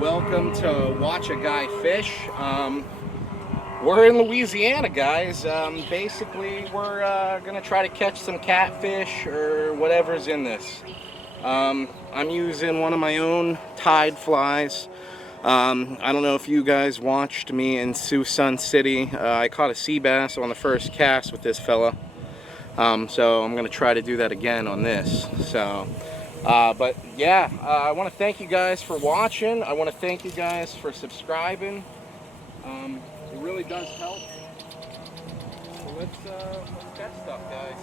Welcome to Watch a Guy Fish. We're in Louisiana, guys. Basically, we're gonna try to catch some catfish or whatever's in this. I'm using one of my own Tide flies. I don't know if you guys watched me in Sioux Sun City. I caught a sea bass on the first cast with this fella. So I'm gonna try to do that again on this. But yeah, I want to thank you guys for watching. I want to thank you guys for subscribing. It really does help. So let's catch stuff, guys.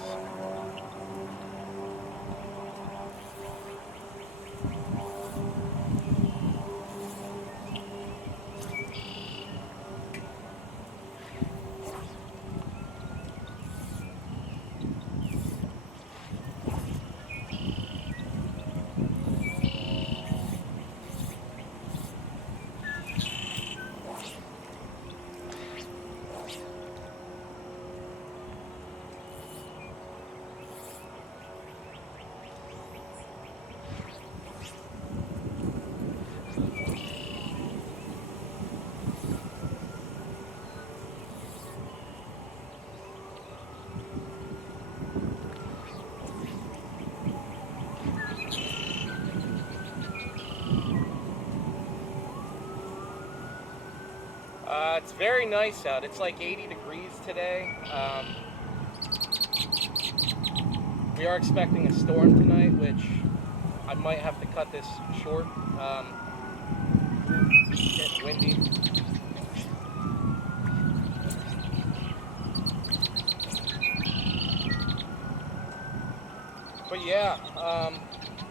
It's very nice out. It's like 80 degrees today. We are expecting a storm tonight, which I might have to cut this short. It's getting windy. But yeah,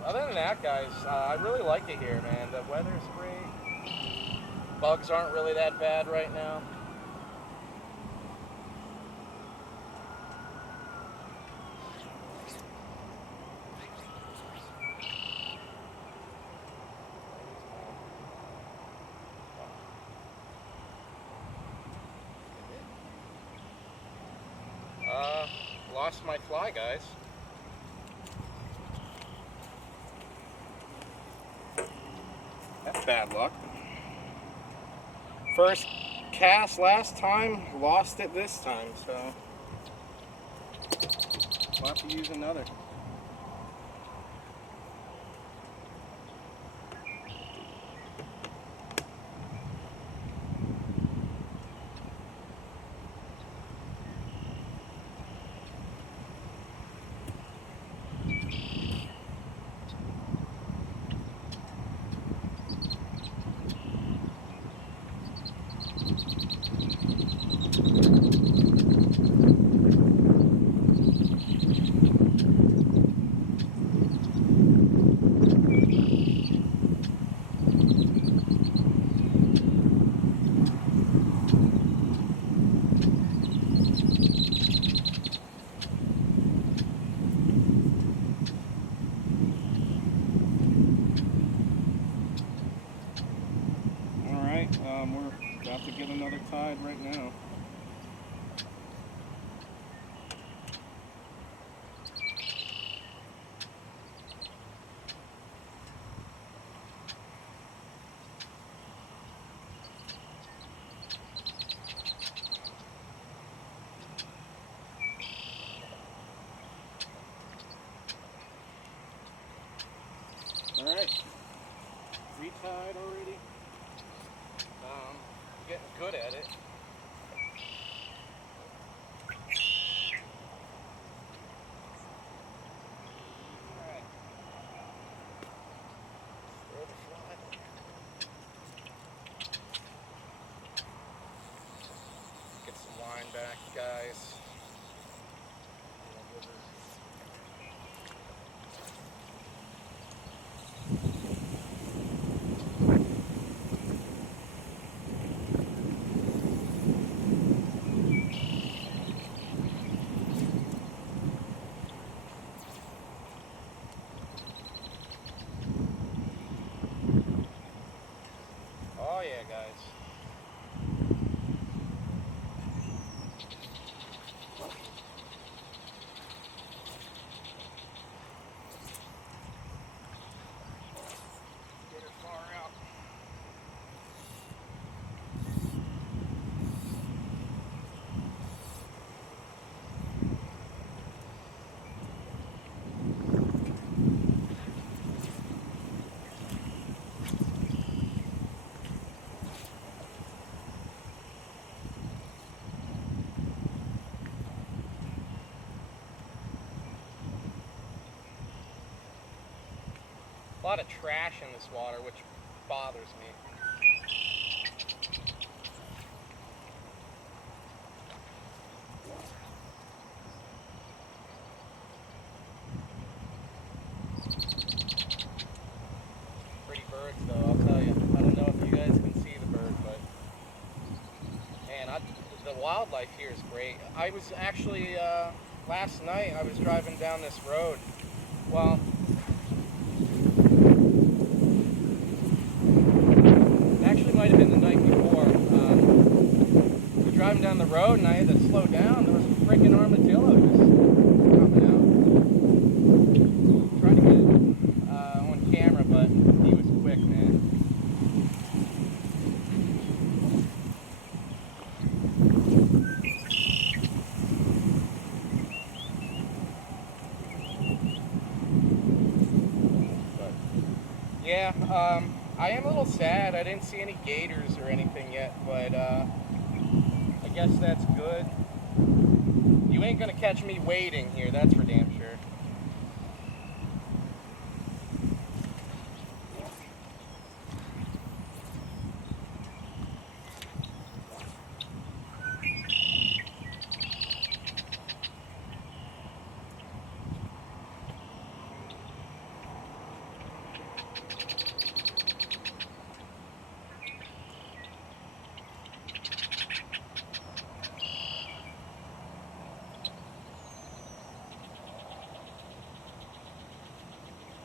other than that, guys, I really like it here, man. The weather's great. Bugs aren't really that bad right now. Lost my fly, guys. That's bad luck. First cast last time, lost it this time, so we'll have to use another. We're about to get another tide right now. All right, retide already. Getting good at it. Alright. Throw the fly. Get some line back, guys. lot of trash in this water, which bothers me. Pretty birds though, I'll tell you. I don't know if you guys can see the bird, but man, the wildlife here is great. I was actually, last night I was driving down this road. Well, actually might have been the night before. We were driving down the road and I had to slow down. There was a freaking armadillo just coming out. Trying to get it on camera, but he was quick, man. But yeah, I am a little sad. I didn't see any gators or anything yet, but I guess that's good. You ain't gonna catch me wading here, that's for damn sure.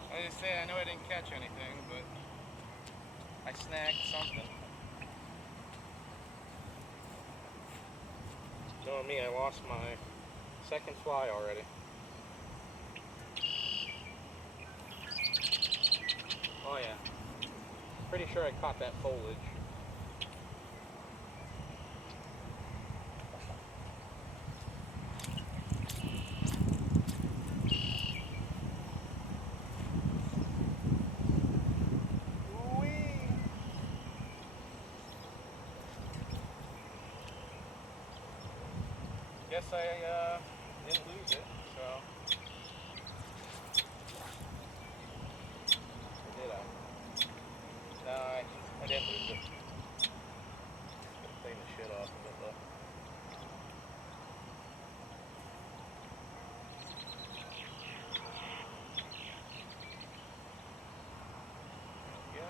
I just say I know I didn't catch anything, but I snagged something. Knowing me, I lost my second fly already. Oh yeah. Pretty sure I caught that foliage. Guess I didn't lose it, so. Or did I? No, I didn't lose it. Gotta clean the shit off of it though. There we go.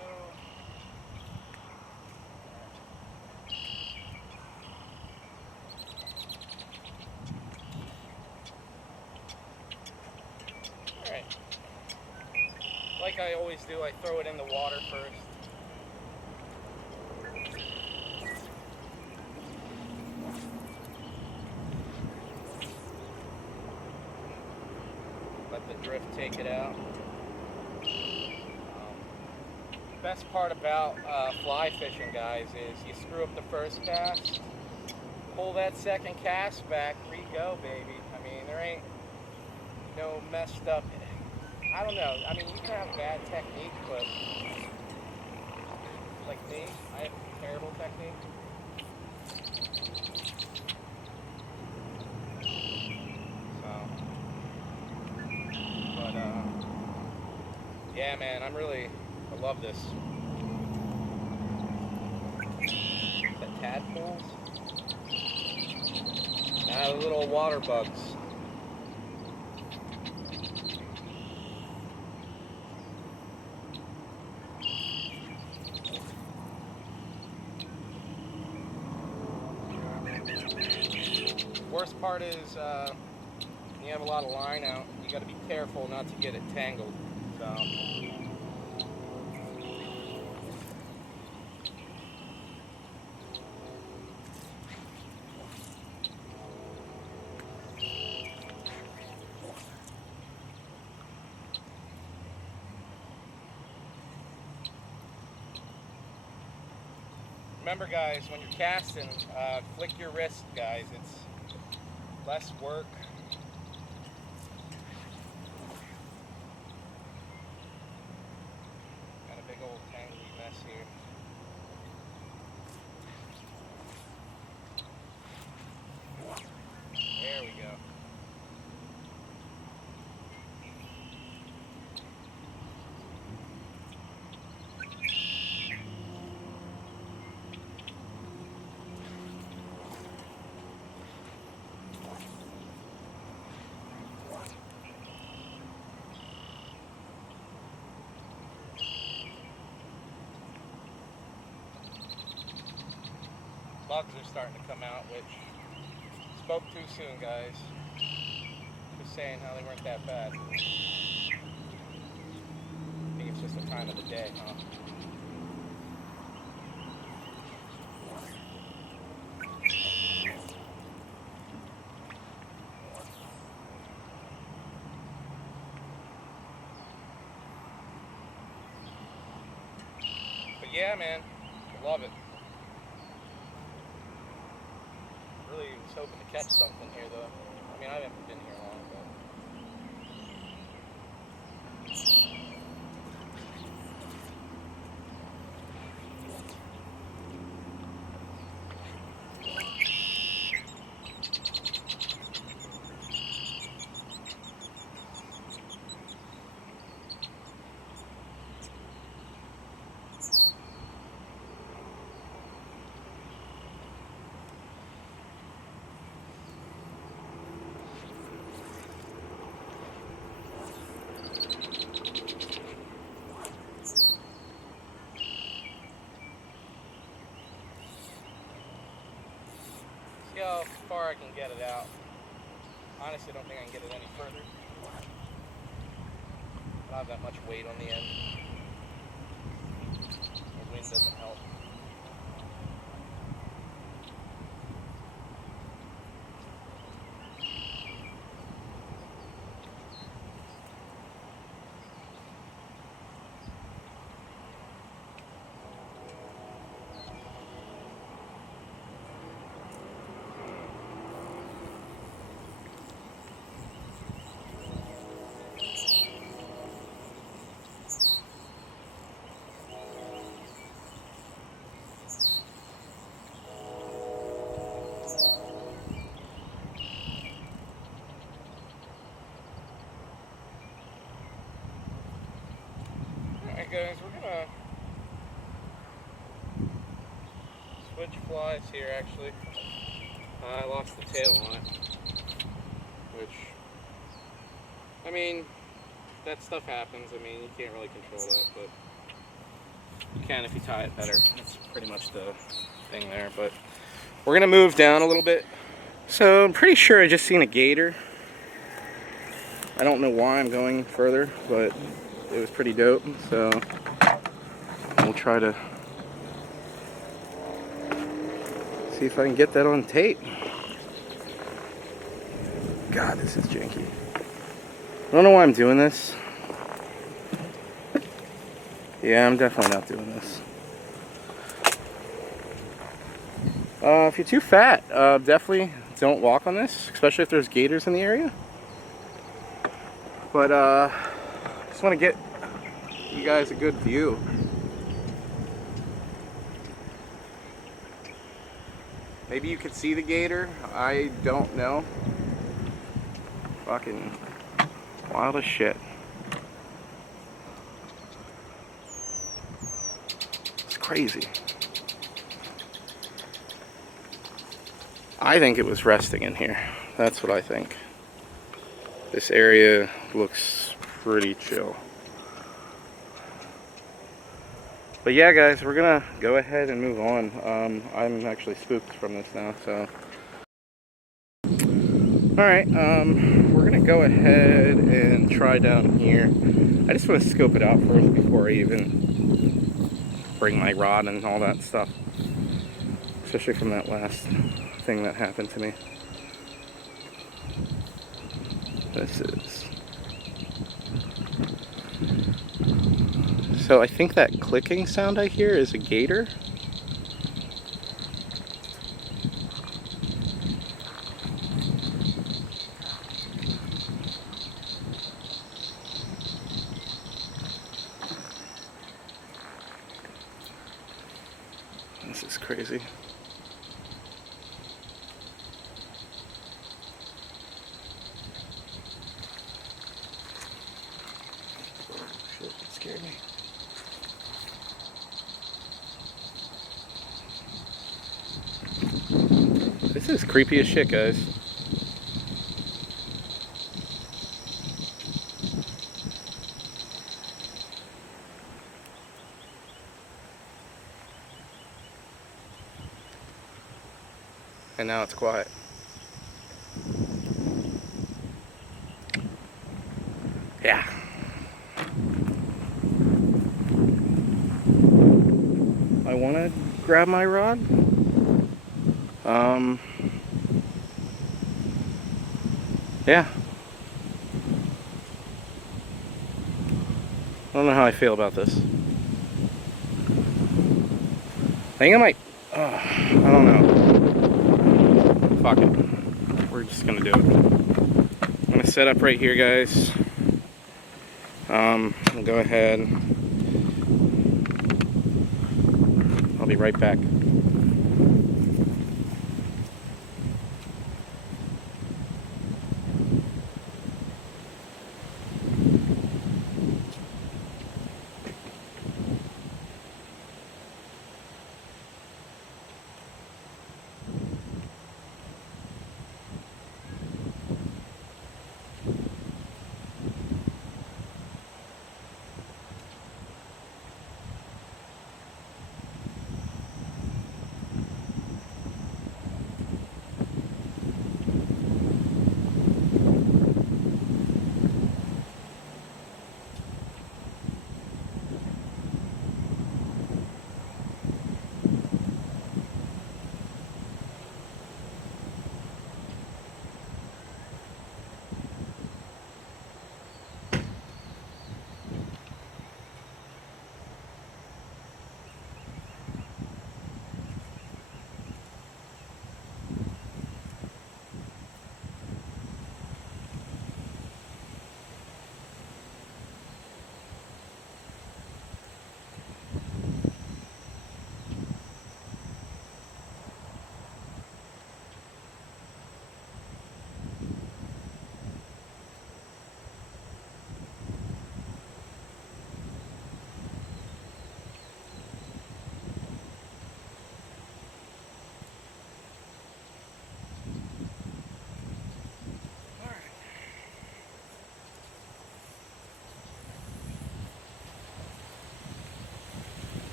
Alright. Like I always do, I throw it in the water first. Let the drift take it out. Best part about fly fishing, guys, is you screw up the first cast, pull that second cast back, re-go, baby. I mean, there ain't no messed up. I don't know. I mean, you can have bad technique, but like me, I have terrible technique. So, but yeah, man, I love this. The tadpoles. Now the little water bugs. Worst part is when you have a lot of line out, you got to be careful not to get it tangled. So. Remember, guys, when you're casting, flick your wrist, guys. It's less work. Got a big old tangly mess here. There we go. bugs are starting to come out, which spoke too soon, guys. Just saying how they weren't that bad. I think it's just the time of the day, huh? But yeah, man, I love it. Really was hoping to catch something here, though. I mean, I haven't been here long, but... See how far I can get it out. Honestly, I don't think I can get it any further. I don't have that much weight on the end. The wind doesn't help. Alright guys, we're gonna switch flies here actually. I lost the tail on it, which, I mean, that stuff happens. I mean, you can't really control that, but you can if you tie it better. That's pretty much the thing there, but we're gonna move down a little bit. So I'm pretty sure I just seen a gator. I don't know why I'm going further, but it was pretty dope, so we'll try to see if I can get that on tape. God, this is janky. I don't know why I'm doing this. Yeah, I'm definitely not doing this. If you're too fat, definitely don't walk on this, especially if there's gators in the area. But just want to get you guys a good view. Maybe you could see the gator. I don't know. Fucking wild as shit. It's crazy. I think it was resting in here. That's what I think. This area looks pretty chill. But yeah, guys, we're gonna go ahead and move on. I'm actually spooked from this now, so. Alright, we're gonna go ahead and try down here. I just want to scope it out first before I even bring my rod and all that stuff. Especially from that last thing that happened to me. This is... So I think that clicking sound I hear is a gator. This is crazy. Shit, it scared me. This is creepy as shit, guys. and now it's quiet. Yeah. I want to grab my rod. Yeah. I don't know how I feel about this. I think I might, I don't know. Fuck it. We're just gonna do it. I'm gonna set up right here, guys. I'll go ahead. I'll be right back.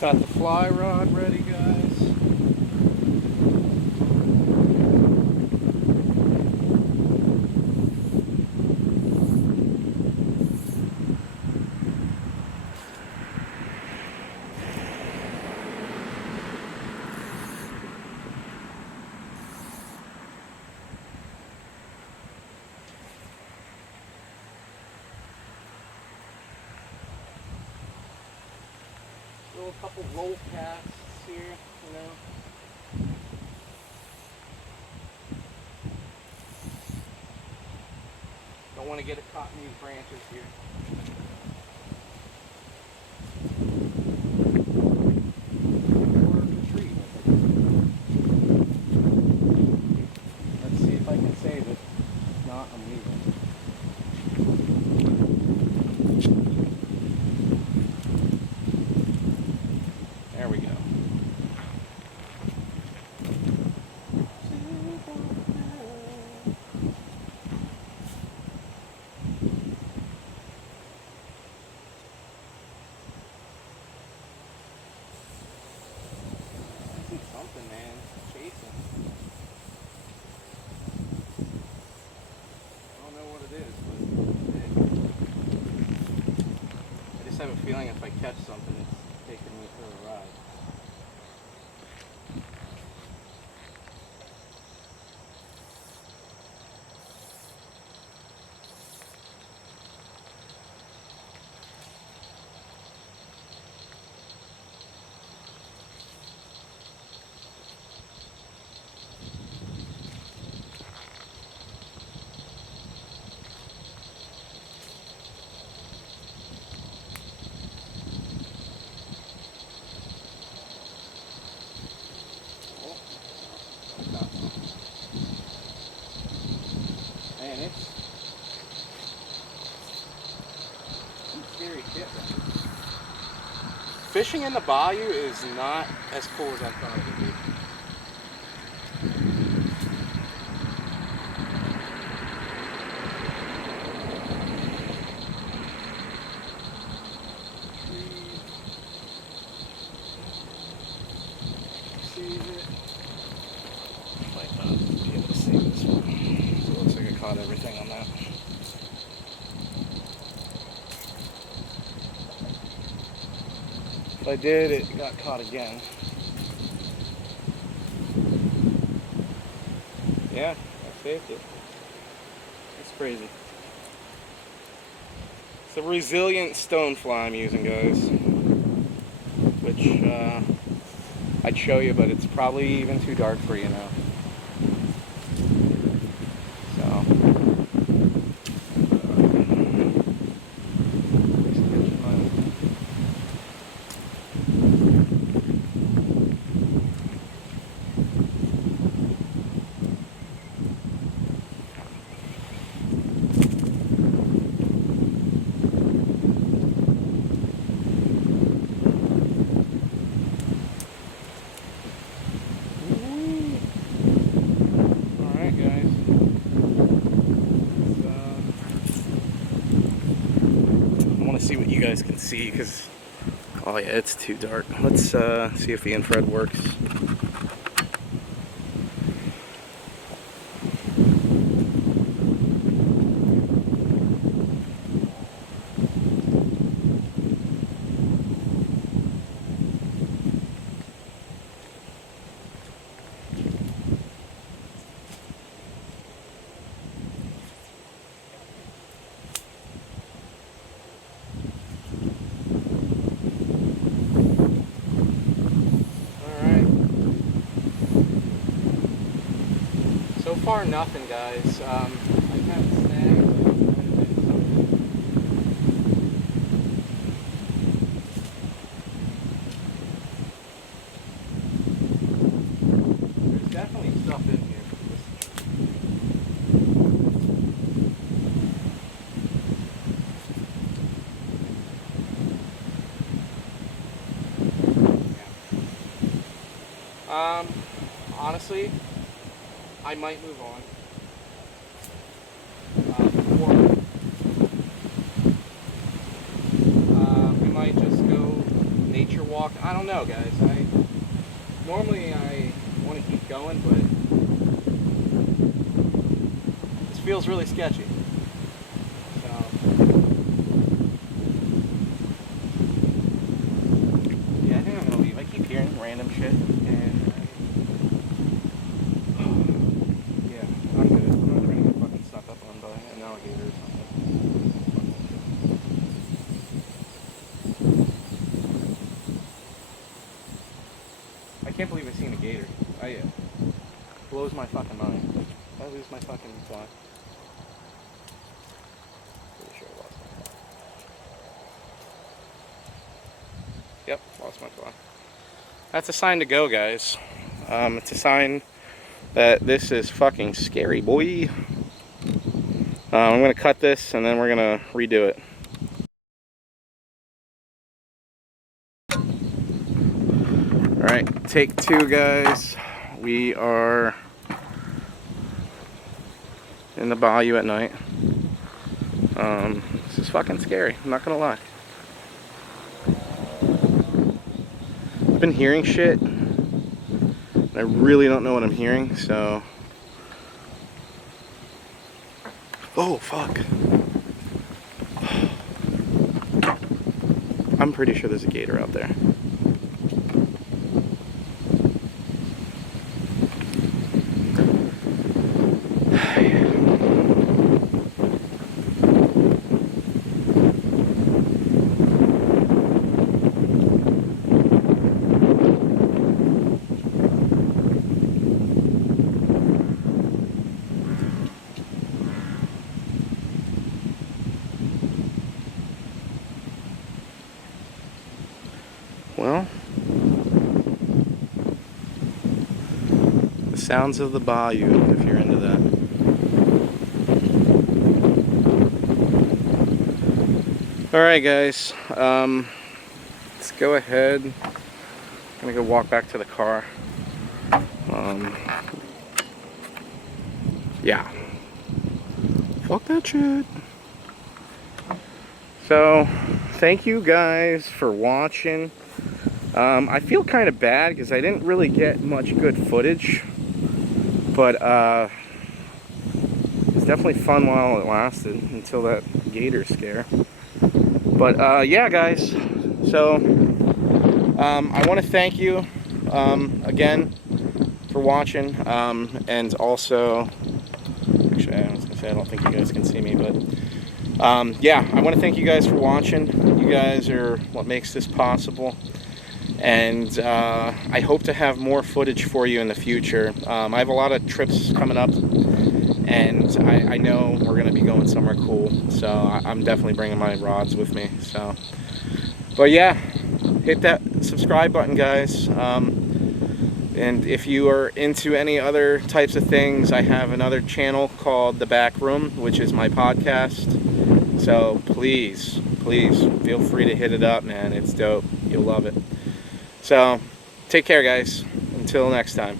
Got the fly rod ready, guys. A couple roll casts here, you know. Don't want to get it caught in these branches here. Or the tree. Let's see if I can save it. If not, I'm leaving. There we go. I see something, man. Chasing. I don't know what it is, but it's big. I just have a feeling if I catch something, it's taking me for a ride. Man, it's some scary shit. Fishing in the bayou is not as cool as I thought it would be. If I did, it got caught again. Yeah, I saved it. It's crazy. It's a resilient stonefly I'm using, guys. Which I'd show you, but it's probably even too dark for you now. So. See what you guys can see, because oh yeah, it's too dark. Let's see if the infrared works. So far, nothing, guys. I haven't snagged. There's definitely stuff in here. Honestly, I might move on. We might just go nature walk. I don't know, guys. Normally I want to keep going, but this feels really sketchy. So yeah, I think I'm gonna leave. I keep hearing random shit, and I can't believe I've seen a gator. Blows my fucking mind. I lose my fucking fly. Pretty sure I lost my fly. Yep, lost my fly. That's a sign to go, guys. It's a sign that this is fucking scary, boy. I'm gonna cut this and then we're gonna redo it. Alright, take two, guys. We are in the bayou at night. This is fucking scary, I'm not gonna lie. I've been hearing shit, and I really don't know what I'm hearing, so... Oh, fuck. I'm pretty sure there's a gator out there. Well, the sounds of the bayou, if you're into that. Alright, guys, let's go ahead. I'm gonna go walk back to the car. Yeah. Fuck that shit. So, thank you guys for watching. I feel kind of bad because I didn't really get much good footage, but it's definitely fun while it lasted until that gator scare. But yeah, guys, so I want to thank you again for watching, and also, actually, I was gonna say I don't think you guys can see me, but yeah, I want to thank you guys for watching. You guys are what makes this possible, and I hope to have more footage for you in the future. I have a lot of trips coming up, and I know we're going to be going somewhere cool, so I'm definitely bringing my rods with me. So, but yeah, hit that subscribe button, guys. And if you are into any other types of things, I have another channel called The Back Room, which is my podcast. So please feel free to hit it up, man. It's dope. You'll love it. So take care, guys. Until next time.